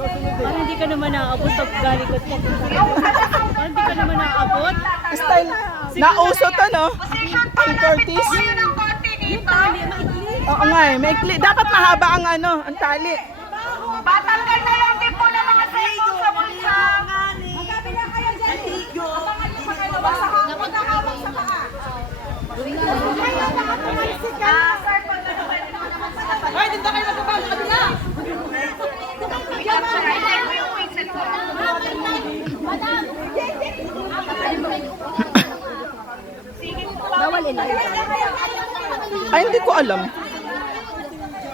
Parang hindi ka naman naaabot pag galikot mo. Parang hindi ka naman naaabot. Style. Nauso to, no? Ang Curtis. Yung tali, maikli. Oo nga eh, maikli. Dapat mahaba ang ano, ang tali. Batanggal na lang din po ng mga cellphone sa bulsa. Magkabila kayo dyan. Ay, dito kayo magkabal. Kabila. Bawal ilay. Ay, hindi ko alam.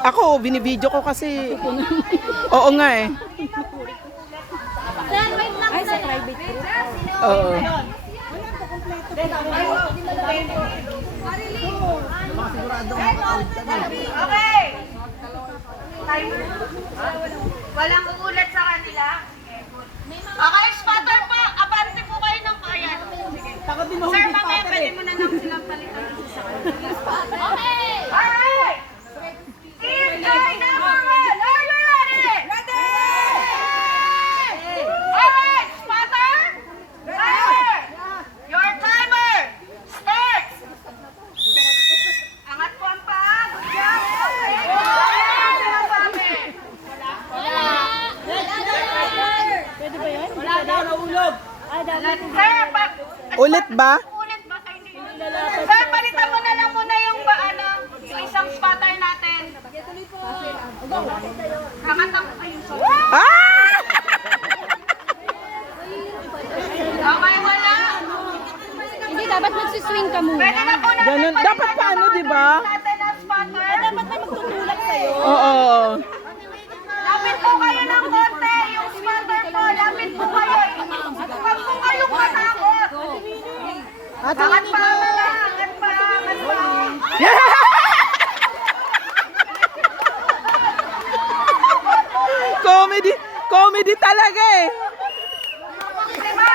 Ako, binibideo ko kasi. Oo nga eh. Ay, sa private group. Oo. Okay. Timer. Walang uulat sa kanila. Okay, spotter pa. Abante po kayo ng bayan. Sir, mamaya pwede mo na lang silang palitan. Okay. Alright. Team Joy number 1. Are you ready? Ready! Alright, spotter. Timer. Your timer starts. Angat po ang paa. Pwede ba yan? Wala daw, naulog. Ay, dapat. Sir, Ulit ba? ulit ba kayo hindi? Sir, palitan mo na lang muna yung yung isang spotter natin. Hangatang kayo sa Ah! Okay, wala. Hindi, dapat magsiswing ka muna. Pwede na po natin Ganun. Dapat paano, di ba? natin ang spotter. Dapat na magtutulak sa'yo. Oo. Lapit po kayo ng konti. Yung spotter po, lapit po kayo. Huwag po kayong matakot. Angat pa, angat pa, angat pa. Yeah! Comedy. Comedy talaga eh. Diba?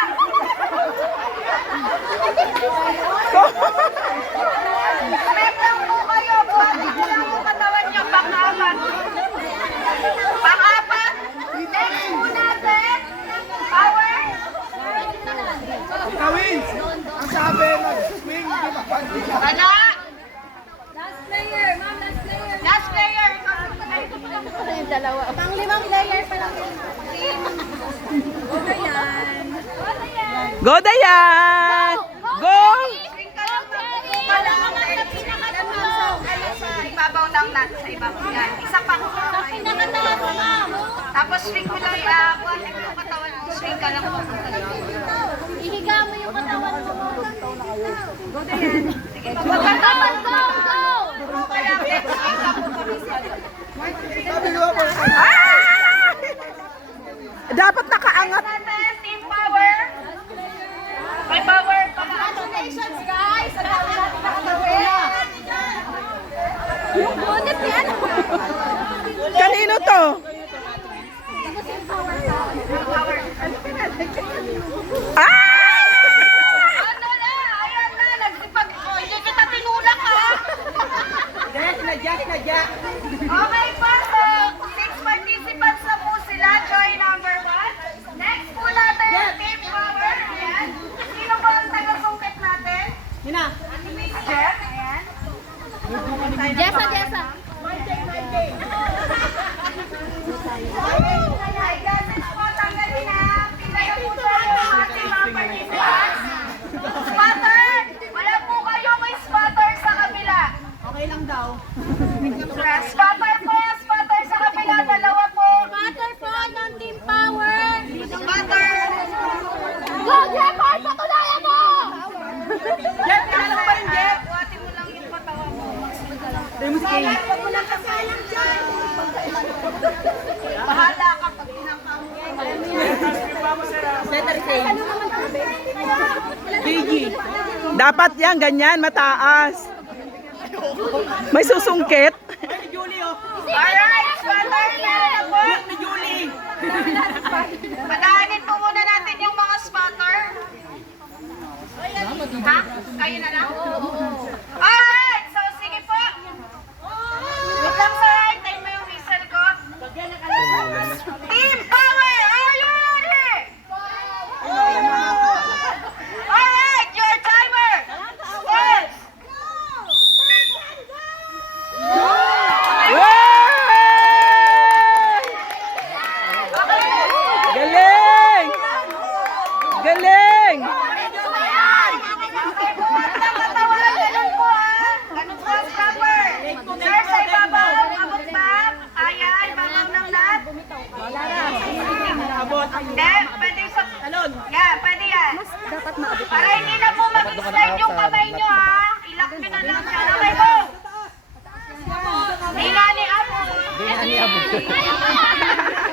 Step lang po kayo. Buhati ko lang yung katawan niyo. Pang-apat. Pang-apat. Next po natin. Power. Kawins! Ang sabi, nag-swing, di ba? Wala. Last player, ma'am, last player. Last player. Yung dalawa. Pang-limang player pa lang. Okay yan. Go, Dayan! Go! Swing ka lang. Wala ka man sa pinakataas. Sa ibabaw lang natin. Sa ibabaw. Yan. Isa pa. Tapos swing mo lang. Buhati mo yung katawan mo. Swing ka lang. Ihiga mo yung katawan mo. Sige, pagkatapan. Go! Go! Malapit. Ah! Dapat nakaangat. Natin, team power. May power. Congratulations, guys. Ang dami natin nakagawin. Yung bonnet yan. Kanino to? Ah! Ano na? Ayan na. Nagsipag. Hindi kita tinulak, ha? Okay pa. So, 6 participants na po sila. Joy number 1. Next po natin, team power. Ayan. Sino ba ang taga-sungkit natin? Jeff. Ayan. Jessa, Jessa. Ay, guys, po, tanggalin na. Pinayo po tayo ang ating mga participants. Spotter! Wala po kayo may spotter sa kabila. Okay lang daw. Spotter po! Spotter sa kabila. Dalawa po. Matter po ng team power. Spotter! Go, Jeffar! Patunayan mo! Jeff, pinalak pa rin, Jeff. Buhatin mo lang yung patawa mo. Huwag mo lang kasalang dyan. Bahala ka pag tinangka mo. Dapat yan, ganyan, mataas. May susungkit. Alright, spotter na po. Padaanin po muna natin yung mga spotter. Ha? Kayo na lang? Alright, so sige po. Wait lang sir, time mo yung whistle ko. Team 5! Hindi, pwede sa... Yan, pwede yan. Para hindi na po mag-slide yung kamay nyo, ha? Ilak nyo na lang siya. Okay, go! Hinga ni Abo.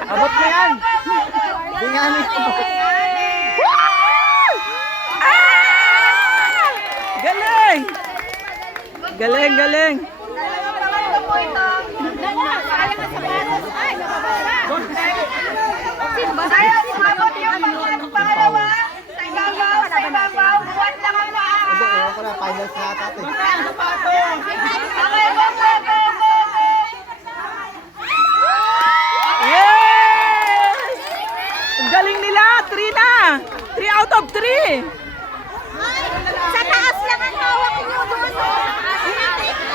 Abot mo yan. Tingnan mo. Galing! Galing, galing. Pangatlo po ito. Saya, sumabot yung pangalawa. Sa ibabaw, sa ibabaw. Buwan lang ang paa. Ewan ko na, finals na ata ito. Okay, go, go, go, go, go. Yes! Ang galing nila! 3 na! 3 out of 3! Sa taas lang ang hawak nyo doon.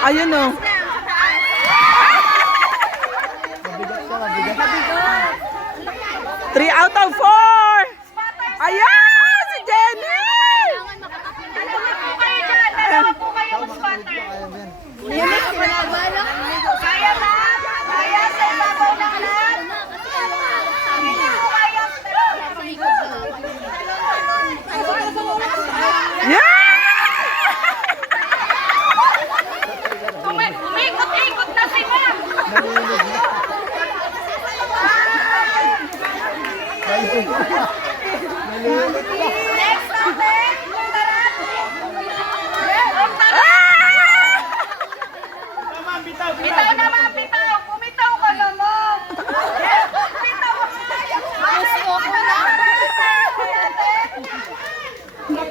Ayun o. Mabigat siya, mabigat. 3 out of 4! Ayan! Si Jenny! Dalawa po kayo dyan. Dalawa po kayong spotter. Kaya mo yan. Kaya ba? Kaya sa ibabaw lang lang? Hindi ko kaya. Yeah! Umikot-ikot na si Ma'am. Next natin. Bitaw naman, bitaw. Bumitaw ka naman. Bitaw ka kaya. Gusto ko na.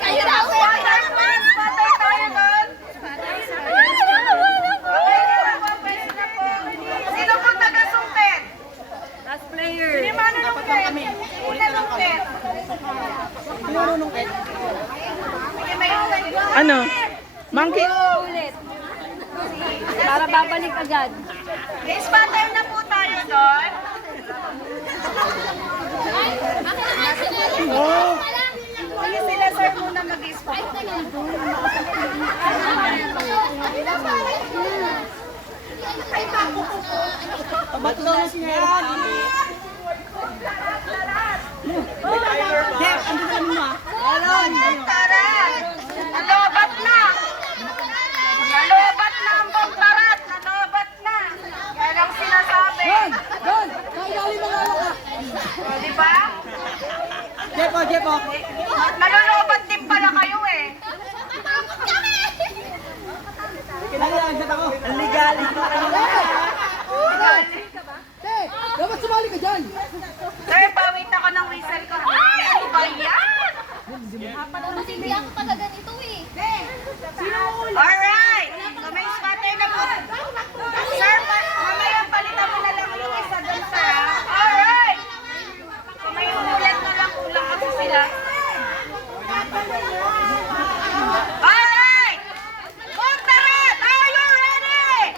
Kayo na ako. Patay tayo doon. Sino po taga-sumpet? Last player. Sino man nunungkit? Sino nunungkit? Sige, may Ano? Monkey? Ulit. Para babalik agad. Race pattern na po tayo doon. Sige sila sir muna mag-spot. Tara! Nalobat na! Nalobat na ang bangtarat! Nalobat na! Yan ang sinasabi. O, di ba? Jepo. Nalolobat din pala kayo eh. Ang ligali ko. Dapat sumali ka dyan! Sir, pawit ako ng whistle ko. Ay, ano ba yan? Kasi hindi ako taga ganito eh. Alright! So may spatter na po. Sir, mamaya palitan mo na lang yung isa doon sa... Alright! So may umulat na lang, kulang kasi sila. Alright! Montaret, are you ready?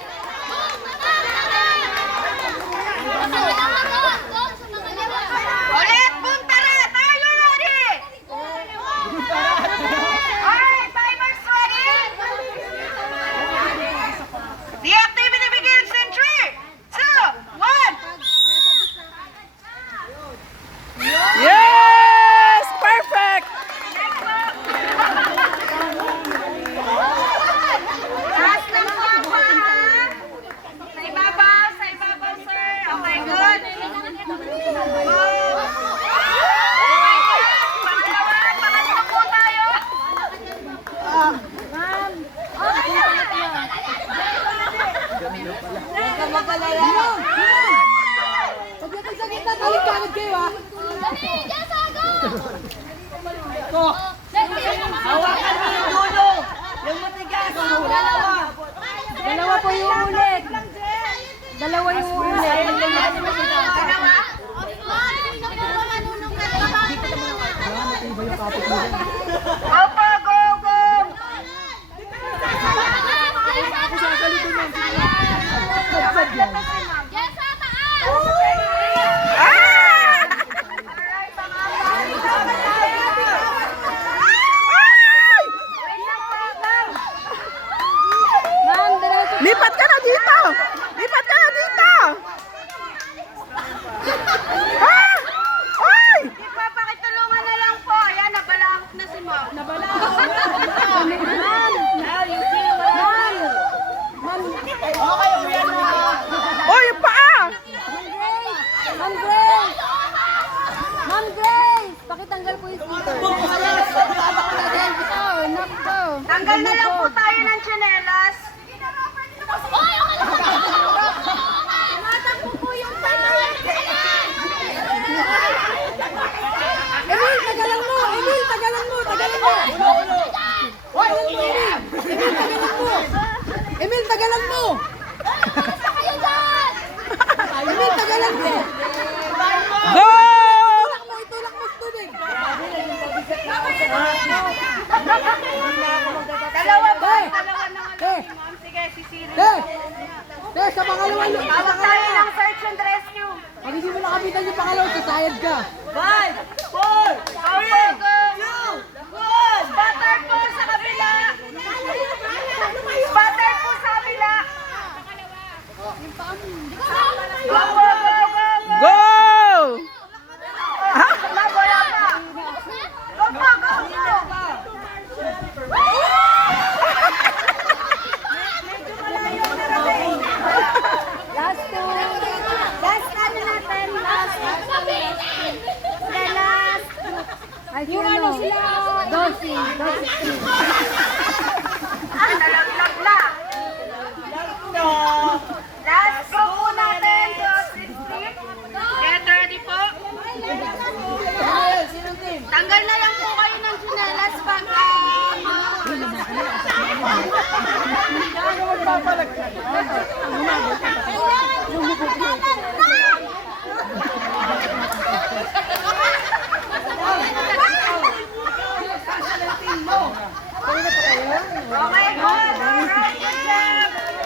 Ulit, Montaret, are you ready? Alright, timers ready? The activity begins in 3, 2, 1. Yes! Perfect! Taas ng papa, ha? Sa ibabaw, sir. Okay, good. Go. Pangatlo po tayo. Pag natin sa gitna, talikagad kayo ha! Hawakan mo yung dulo! Yung matigas! Dalawa po yung ulit. Dalawa yung ulit. Dalawa. Opo, go, go. Lipat ka na dito! Lipat ka na dito! Ah! Ay! tagalan mo! Basta kayo dyan! Dali, tagalan mo! Go! Itulak mo sa tubig! Dalawa ba? Hey! Dalawa na nga Hey! lang, ma'am. Sige, sisirin. Hey! Hey, sa pangalawa nyo! Tawag tayo ng search and rescue. Pag hindi mo nakapitan yung pangalawa, sasayad ka! 5, 4, 3, 2, 1! Spotter po sa kabila. Spotter po sa kabila. Go, go, go, go, go. Go! Ma'am, wala pa. Go, go, go, go. Last two. Last ano natin? Last. The last. Yung ano sila? Dosi. Nalaglag na. Last group po natin. Get ready po. Tanggal na lang po kayo ng chinelas pag okay, good. Alright, good job.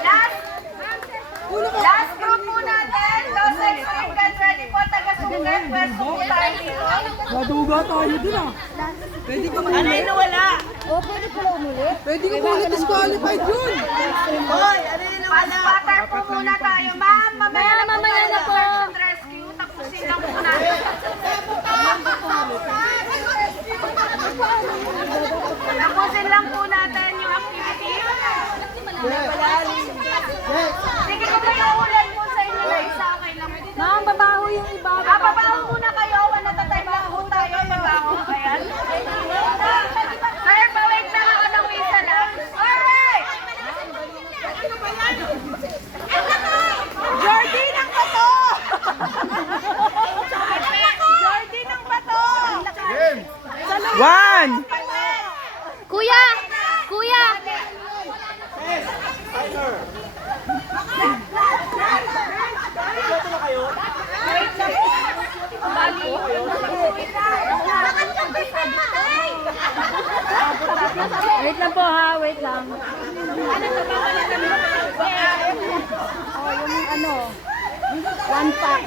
Last group po natin. Los Extreme, get ready po. Taga-sugat. Pwesto po tayo dito. Maduga tayo dun ah! Pwede ka muli! Ano yung nawala? O, pwede pala umuli? Pwede ka muli disqualified yun! Hoy, ano yung nawala? Spotter po muna tayo, ma'am. Mamaya na po mamaya tayo na ng po. search and rescue. Tapusin lang po natin. Tapusin lang po natin yung activity. Sige, kung may ulan po sa inyo na isa, okay lang po. Ma'am, babaho yung iba. Babaho muna kayo. One at a time lang po tayo. Babaho. Ayan. Sir, pawait na ako ng isa lang. Alright! Jordy ng bato! Jordy ng bato! One! Kuya! Kuya! Wait lang po ha, wait lang. One pack.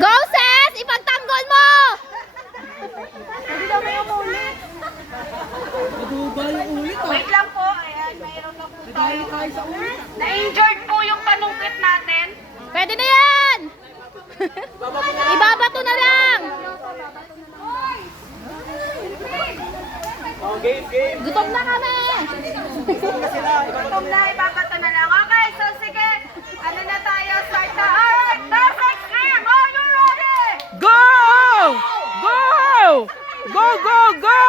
Go, Ses! Ipagtanggol mo! Maduga yung ulit ah! Wait lang po. Ayan, mayroon na po tayo. Dahil tayo sa ulit! Na-injured po yung panungkit natin. Pwede na yan! Ibabato na lang! Gutom na kami! Gutom na, ibabato na lang. Okay, so sige. Ano na tayo? Start na. Alright, that's extreme. Are you ready? Go! Go! Go, go, go!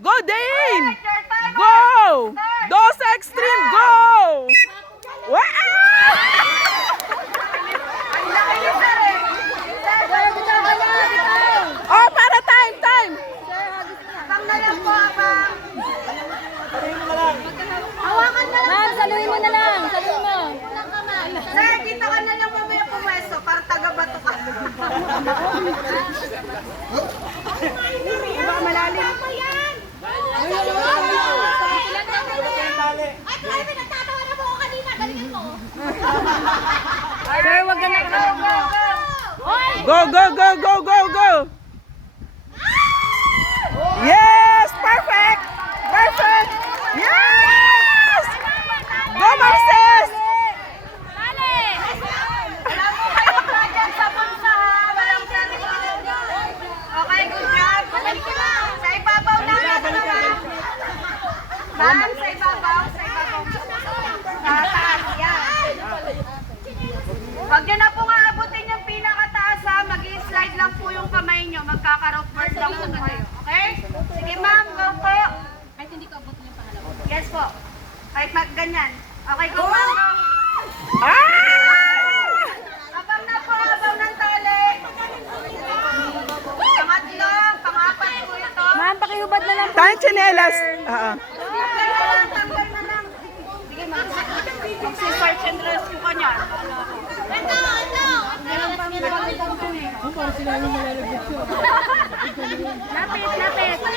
Go, Dane! Alright, your time. Go! Dos Extreme, go! Wow! Ang laki niyo, sir eh. Oh, para time, time! Abang na lang po, abang. Hawakan na lang! Ma'am, saluhin mo na lang! Saluhin mo! Sir, dito ka na lang mamaya pumesto para taga-bato ka. Baka malalim. Sir, wag ka na. Go, go, go. Go, go, go, go, go, go! Yes! Perfect! Perfect! Yes! Go, Marces! Wala po kayong project sa bulsa, ha? Walang ganun. Okay, good job. Sa ibabaw namin ito, ma'am. Ma'am, sa ibabaw, sa ibabaw. Sa taas, yan. Huwag nyo na po nga abutin yung pinakataas, ha? Mag-i-slide lang po yung kamay nyo. Magkaka-rope bird lang po kayo. Okay? Sige, ma'am, go po. Kahit hindi ko abutin yung pangalawa. Yes po. Kahit ganyan. Okay, go, ma'am, go. Abang na po, abang ng tali. Pangatlo, pangapat po ito. Ma'am, pakihubad na lang po. Tayong tsinelas. Oo. Tanggal na lang. Sige, mag-search and rescue ka niyan. Ito! Para sila yung malalagyan siya. Lapit.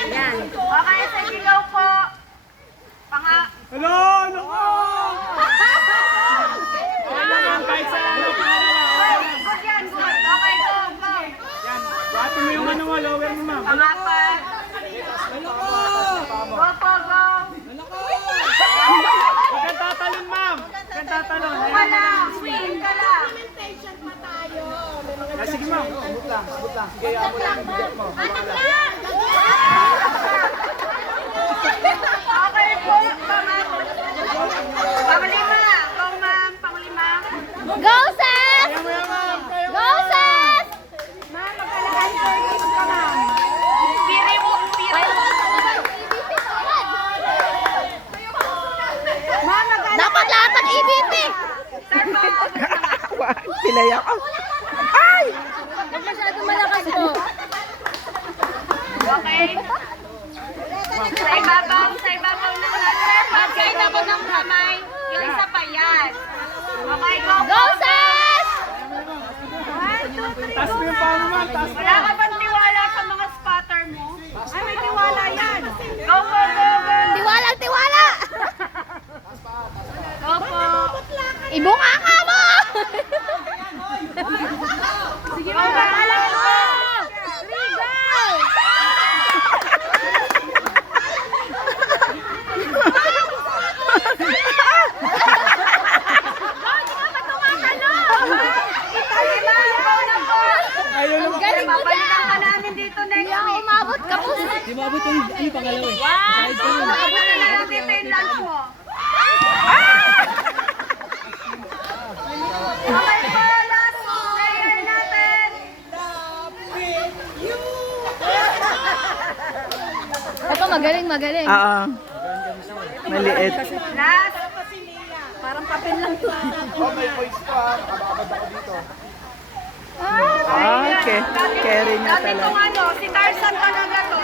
Yan. Okay, sige, go po. Hello! Ano ko? Kahit sa ano, Good yan, good. Okay, go. yan. Bato mo yung ano mo, lower mo, ma'am. Pangapat. Go po, go. Huwag kang tatalon, ma'am. Huwag kang tatalon. Go ka lang. Swing ka lang. Ah, sige, ma'am. Abot lang. Sige, abot lang. Bigat mo. Okay po, panglima. Go, ma'am. Panglima. Go, Seth! Kaya mo yan, ma'am. Kaya mo. Go, Seth! Ma'am, magkalakan service ka, ma'am. Piri mo, piri. Ma'am, magkalakan. Dapat lahat ng EBP! Sir, ma'am. Pilay ako. Ay! Huwag masyado malakas po. Okay. Sa ibabaw ng lahat. Sa ibabaw ng kamay. Yung isa pa yan. Okay, go. Go, Seth! 1, 2, 3, Taas go, mo yung ma'am. paano, ma'am. Taas mo. Wala ka bang tiwala sa mga spotter mo? Ay, may tiwala yan. Go, go, go, go. Tiwalang tiwala! Go po. Ibunga ka mo! Sige, go, bahala ko. 3, go. Sige, ma'am, go na po. Ayaw naman. Galing mo Babalikan dyan! ka namin dito next Hindi ako week. umabot ka po. Di ba abot yung pangalawa eh? Abot na lang dito yung lunch mo. Okay po, last player natin. Ito, magaling. Oo. Maliit. Last. Parang papel lang to. Okay. Carry niya Dati talaga. itong ano, si Tarzan talaga to.